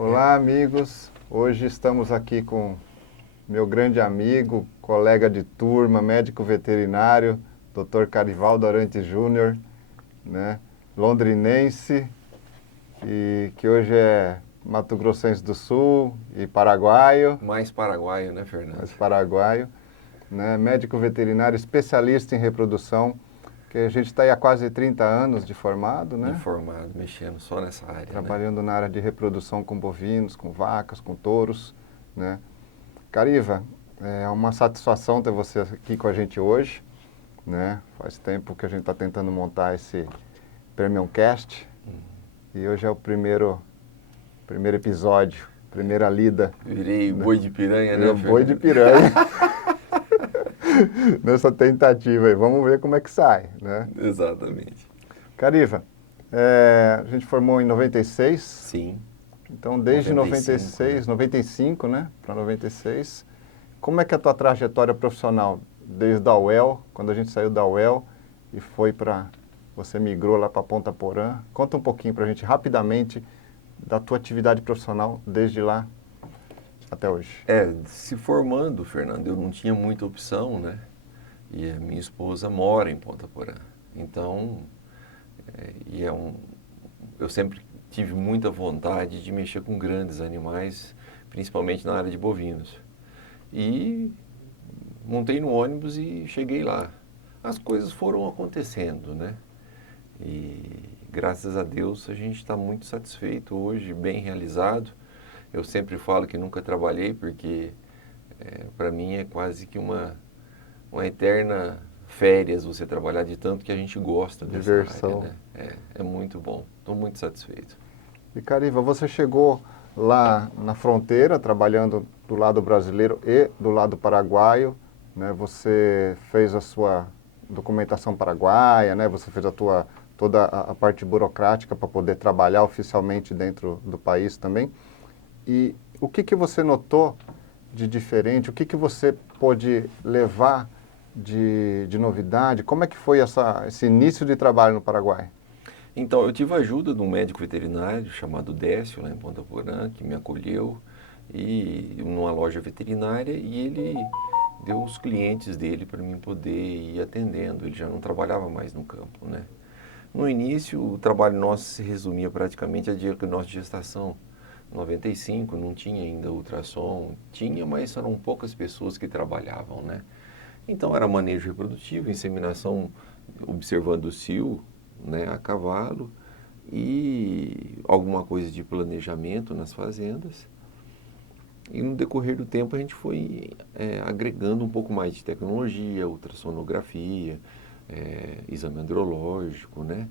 Olá, amigos. Hoje estamos aqui com meu grande amigo, colega de turma, médico veterinário, Dr. Carivaldo Arantes Júnior, né? Londrinense e que hoje é mato-grossense do Sul e paraguaio, Mais paraguaio, né, Fernando? né? Médico veterinário especialista em reprodução, que a gente está aí há quase 30 anos de formado, né? De formado, mexendo só nessa área, Trabalhando na área de reprodução com bovinos, com vacas, com touros, né? Cariva, é uma satisfação ter você aqui com a gente hoje, né? Faz tempo que a gente está tentando montar esse Premium Cast e hoje é o primeiro episódio, primeira lida. Virei Né? boi de piranha, Virou né, boi de Fernando? piranha nessa tentativa aí. Vamos ver como é que sai, né? Exatamente. Cariva, a gente formou em 96. Sim. Então, desde 96, 95, né, para 96, como é que é a tua trajetória profissional? Desde a UEL, quando a gente saiu da UEL e foi para... Você migrou lá para Ponta Porã. Conta um pouquinho para a gente, rapidamente, da tua atividade profissional desde lá até hoje. Se formando, Fernando, eu não tinha muita opção, né? E a minha esposa mora em Ponta Porã. Então, eu sempre tive muita vontade de mexer com grandes animais, principalmente na área de bovinos. E montei no ônibus e cheguei lá. As coisas foram acontecendo, né? E graças a Deus a gente está muito satisfeito hoje, bem realizado. Eu sempre falo que nunca trabalhei porque para mim é quase que uma eterna férias você trabalhar de tanto que a gente gosta dessa Diversão. área, né? É muito bom, estou muito satisfeito. E, Cariva, você chegou lá na fronteira, trabalhando do lado brasileiro e do lado paraguaio, né? Você fez a sua documentação paraguaia, né? Você fez toda a parte burocrática para poder trabalhar oficialmente dentro do país também. E o que você notou de diferente? O que você pôde levar de novidade? Como é que foi esse início de trabalho no Paraguai? Então, eu tive a ajuda de um médico veterinário chamado Décio, lá em Ponta Porã, que me acolheu e numa loja veterinária, e ele deu os clientes dele para mim poder ir atendendo. Ele já não trabalhava mais no campo, né? No início, o trabalho nosso se resumia praticamente a diagnóstico de gestação. Em 95 não tinha ainda ultrassom, tinha, mas eram poucas pessoas que trabalhavam, né? Então era manejo reprodutivo, inseminação observando o cio, né, a cavalo e alguma coisa de planejamento nas fazendas. E no decorrer do tempo a gente foi agregando um pouco mais de tecnologia, ultrassonografia, exame andrológico, né?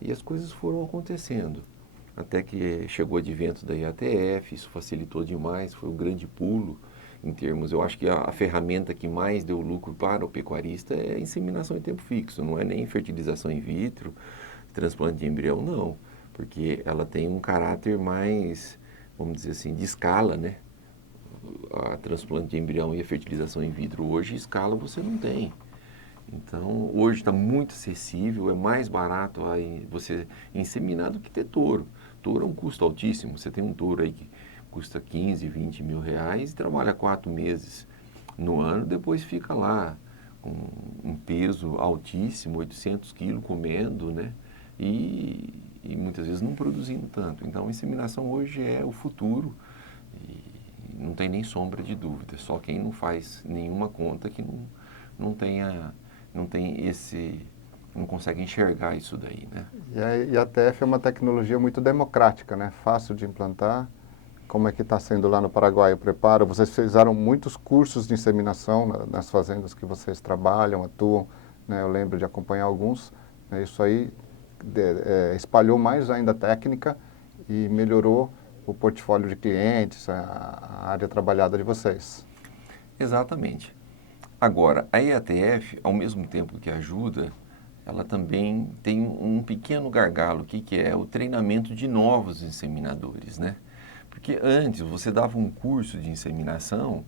E as coisas foram acontecendo. Até que chegou o advento da IATF, isso facilitou demais, foi um grande pulo em termos. Eu acho que a ferramenta que mais deu lucro para o pecuarista é a inseminação em tempo fixo, não é nem fertilização in vitro, transplante de embrião, não. Porque ela tem um caráter mais, vamos dizer assim, de escala, né? A transplante de embrião e a fertilização in vitro hoje, escala você não tem. Então, hoje está muito acessível, é mais barato aí você inseminar do que ter touro. Touro é um custo altíssimo. Você tem um touro aí que custa 15, 20 mil reais e trabalha 4 meses no ano, depois fica lá com um peso altíssimo, 800 quilos comendo, né? E muitas vezes não produzindo tanto. Então, a inseminação hoje é o futuro e não tem nem sombra de dúvida. Só quem não faz nenhuma conta que não tenha... não consegue enxergar isso daí, né? E a TF é uma tecnologia muito democrática, né? Fácil de implantar. Como é que está sendo lá no Paraguai o preparo? Vocês fizeram muitos cursos de inseminação nas fazendas que vocês trabalham, atuam, né? Eu lembro de acompanhar alguns. Né? Isso aí espalhou mais ainda a técnica e melhorou o portfólio de clientes, a área trabalhada de vocês. Exatamente. Agora, a IATF, ao mesmo tempo que ajuda, ela também tem um pequeno gargalo, que é o treinamento de novos inseminadores, né? Porque antes você dava um curso de inseminação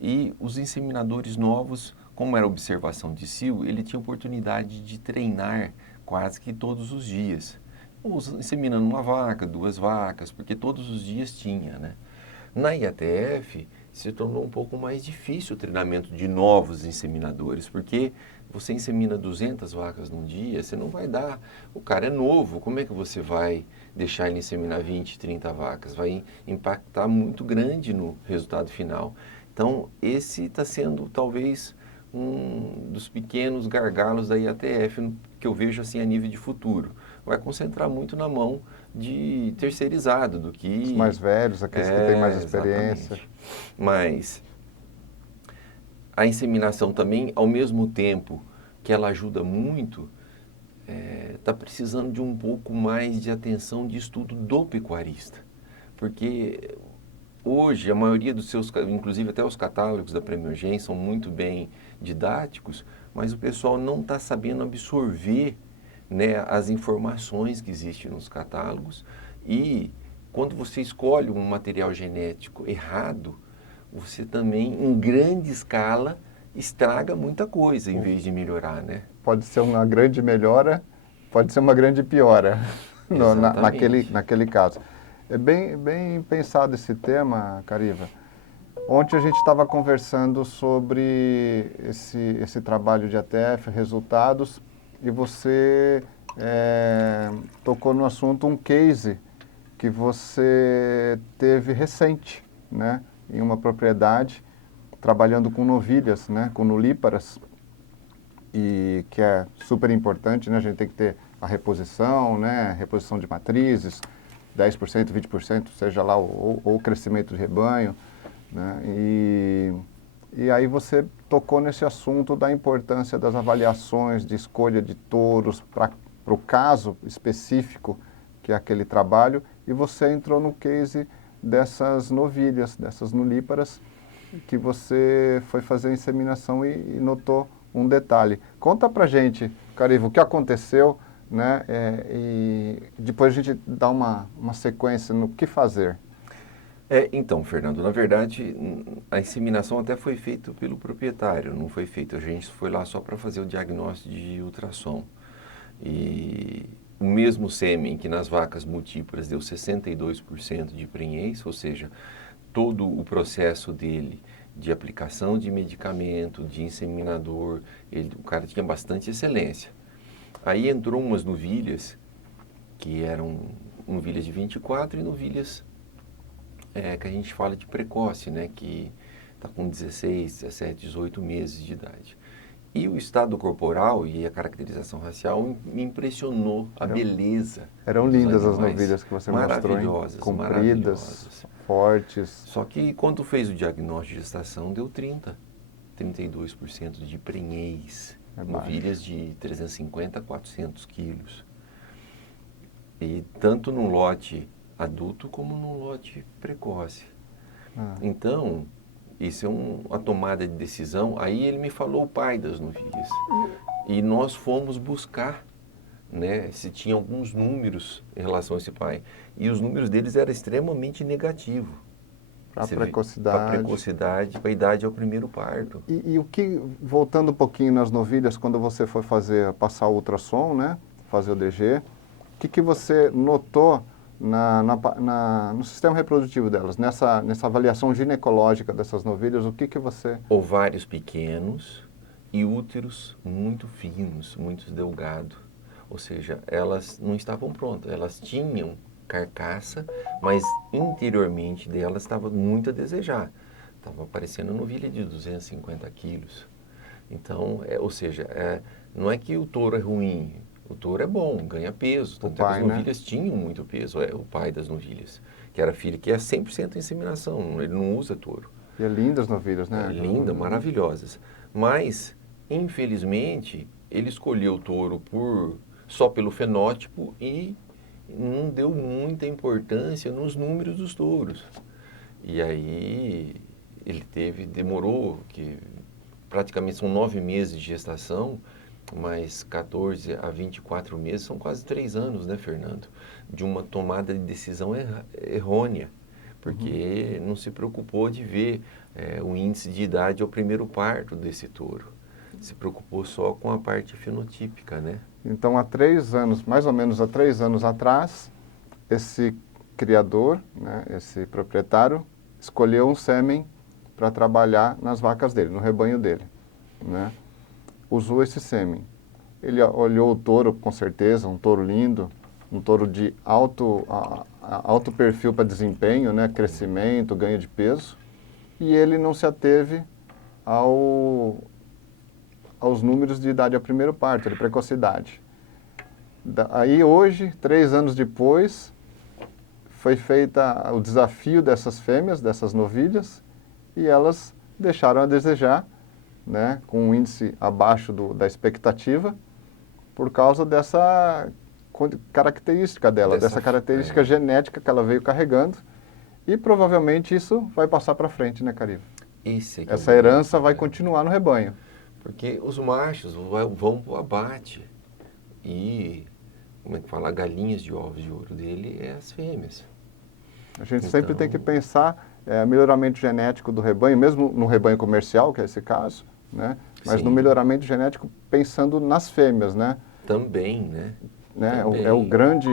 e os inseminadores novos, como era observação de cio, ele tinha oportunidade de treinar quase que todos os dias. ou inseminando uma vaca, 2 vacas, porque todos os dias tinha, né? Na IATF, se tornou um pouco mais difícil o treinamento de novos inseminadores, porque você insemina 200 vacas num dia, você não vai dar. O cara é novo, como é que você vai deixar ele inseminar 20, 30 vacas? Vai impactar muito grande no resultado final. Então, esse está sendo talvez um dos pequenos gargalos da IATF que eu vejo assim a nível de futuro. Vai concentrar muito na mão de terceirizado do Os que mais velhos, aqueles que têm mais experiência. exatamente. Mas a inseminação também, ao mesmo tempo que ela ajuda muito, está precisando de um pouco mais de atenção de estudo do pecuarista. Porque hoje a maioria dos seus, inclusive até os catálogos da Prêmio são muito bem didáticos, mas o pessoal não está sabendo absorver, né, as informações que existem nos catálogos e quando você escolhe um material genético errado, você também, em grande escala, estraga muita coisa em vez de melhorar, né? Pode ser uma grande melhora, pode ser uma grande piora Exatamente. naquele caso. É bem pensado esse tema, Cariva. Ontem a gente estava conversando sobre esse trabalho de ATF, resultados, e você tocou no assunto um case que você teve recente, né, em uma propriedade, trabalhando com novilhas, né, com nulíparas, e que é super importante, né, a gente tem que ter a reposição, né, reposição de matrizes, 10%, 20%, seja lá o crescimento de rebanho, né, e aí você tocou nesse assunto da importância das avaliações de escolha de touros para o caso específico que é aquele trabalho, e você entrou no case dessas novilhas, dessas nulíparas, que você foi fazer a inseminação e notou um detalhe. Conta pra gente, Cariva, o que aconteceu, né? E depois a gente dá uma sequência no que fazer. Então, Fernando, na verdade, a inseminação até foi feita pelo proprietário, não foi feita. A gente foi lá só para fazer o diagnóstico de ultrassom. E o mesmo sêmen que nas vacas multíparas deu 62% de prenhez, ou seja, todo o processo dele de aplicação de medicamento, de inseminador, o cara tinha bastante excelência. Aí entrou umas novilhas, que eram novilhas de 24 e novilhas que a gente fala de precoce, né, que está com 16, 17, 18 meses de idade. E o estado corporal e a caracterização racial me impressionou a beleza Eram dos lindas as animais. novilhas que você mostrou, hein? Maravilhosas, Compridas, maravilhosas. fortes. Só que quando fez o diagnóstico de gestação, deu 32% de prenhez. É baixo. Novilhas de 350 a 400 quilos. E tanto no lote adulto como no lote precoce. Então, isso é uma tomada de decisão. Aí ele me falou o pai das novilhas. E nós fomos buscar, né, se tinha alguns números em relação a esse pai. E os números deles eram extremamente negativos. Para Para precocidade. precocidade, para a idade ao primeiro parto. E o que, voltando um pouquinho nas novilhas, quando você foi passar o ultrassom, né, fazer o DG, o que você notou no sistema reprodutivo delas, nessa avaliação ginecológica dessas novilhas, o que você... Ovários pequenos e úteros muito finos, muito delgados. Ou seja, elas não estavam prontas, elas tinham carcaça, mas interiormente delas estava muito a desejar. Estava parecendo novilha de 250 quilos. Então, ou seja, não é que o touro é ruim, o touro é bom, ganha peso. O Tanto é que as pai, né? novilhas tinham muito peso, o pai das novilhas, que era filho, que é 100% inseminação, ele não usa touro. E é lindas novilhas, né? Linda, maravilhosas. Mas, infelizmente, ele escolheu o touro só pelo fenótipo e não deu muita importância nos números dos touros. E aí ele demorou, que praticamente são 9 meses de gestação, mas 14 a 24 meses, são quase 3 anos, né, Fernando? De uma tomada de decisão errônea, porque não se preocupou de ver o índice de idade ao primeiro parto desse touro. se preocupou só com a parte fenotípica, né? Então, há 3 anos, mais ou menos há 3 anos atrás, esse criador, né, esse proprietário, escolheu um sêmen para trabalhar nas vacas dele, no rebanho dele, né? Usou esse sêmen. Ele olhou o touro, com certeza, um touro lindo, um touro de alto perfil para desempenho, né, crescimento, ganho de peso, e ele não se ateve aos números de idade a primeiro parto, de precocidade. Aí hoje, 3 anos depois, foi feita o desafio dessas fêmeas, dessas novilhas, e elas deixaram a desejar, né, com um índice abaixo da expectativa, por causa dessa característica dela, dessa característica genética que ela veio carregando, e provavelmente isso vai passar para frente, né, Caribe? Essa herança vai continuar no rebanho. Porque os machos vão para o abate e, como é que fala, galinhas de ovos de ouro dele é as fêmeas. A gente sempre tem que pensar melhoramento genético do rebanho, mesmo no rebanho comercial, que é esse caso, né? Mas no melhoramento genético pensando nas fêmeas, né? Também, né? É o grande,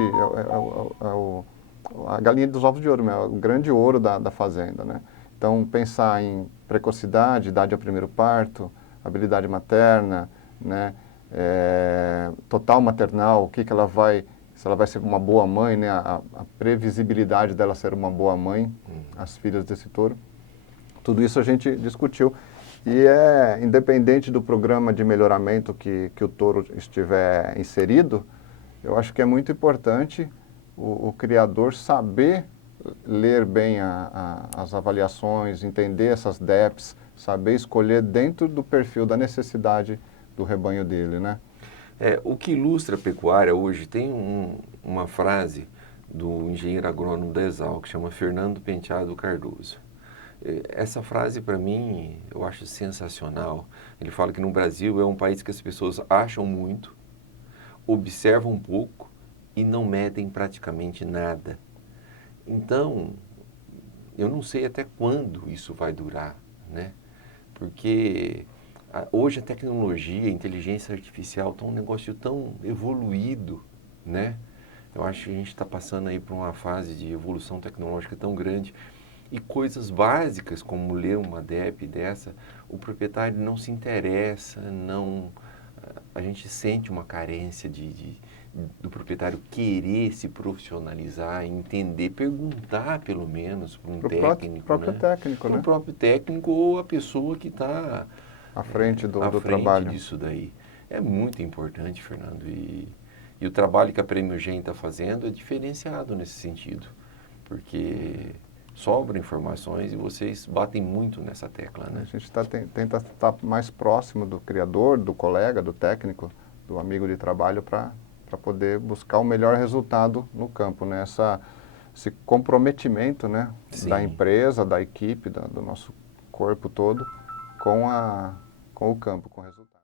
a galinha dos ovos de ouro, é o grande ouro da fazenda, né? Então, pensar em precocidade, idade ao primeiro parto, habilidade materna, né? Total maternal, o que ela vai, se ela vai ser uma boa mãe, né? A previsibilidade dela ser uma boa mãe, as filhas desse touro. Tudo isso a gente discutiu. E independente do programa de melhoramento que o touro estiver inserido, eu acho que é muito importante o criador saber ler bem as avaliações, entender essas DEPs, saber escolher dentro do perfil da necessidade do rebanho dele, né? O que ilustra a pecuária hoje tem uma frase do engenheiro agrônomo da Exal, que chama Fernando Penteado Cardoso. Essa frase, para mim, eu acho sensacional. Ele fala que no Brasil é um país que as pessoas acham muito, observam pouco e não medem praticamente nada. Então, eu não sei até quando isso vai durar, né? Porque hoje a tecnologia, a inteligência artificial estão um negócio tão evoluído, né? Eu acho que a gente está passando aí por uma fase de evolução tecnológica tão grande e coisas básicas como ler uma DEP dessa, o proprietário não se interessa, a gente sente uma carência do proprietário querer se profissionalizar, entender, perguntar pelo menos para um técnico, próprio técnico, né? Para o próprio técnico ou a pessoa que está à frente do frente trabalho. Disso daí. É muito importante, Fernando, e o trabalho que a Prêmio Gen está fazendo é diferenciado nesse sentido, porque sobram informações e vocês batem muito nessa tecla, né? A gente tenta estar mais próximo do criador, do colega, do técnico, do amigo de trabalho para poder buscar o melhor resultado no campo, né? Esse comprometimento, né, da empresa, da equipe, do nosso corpo todo com o campo, com o resultado.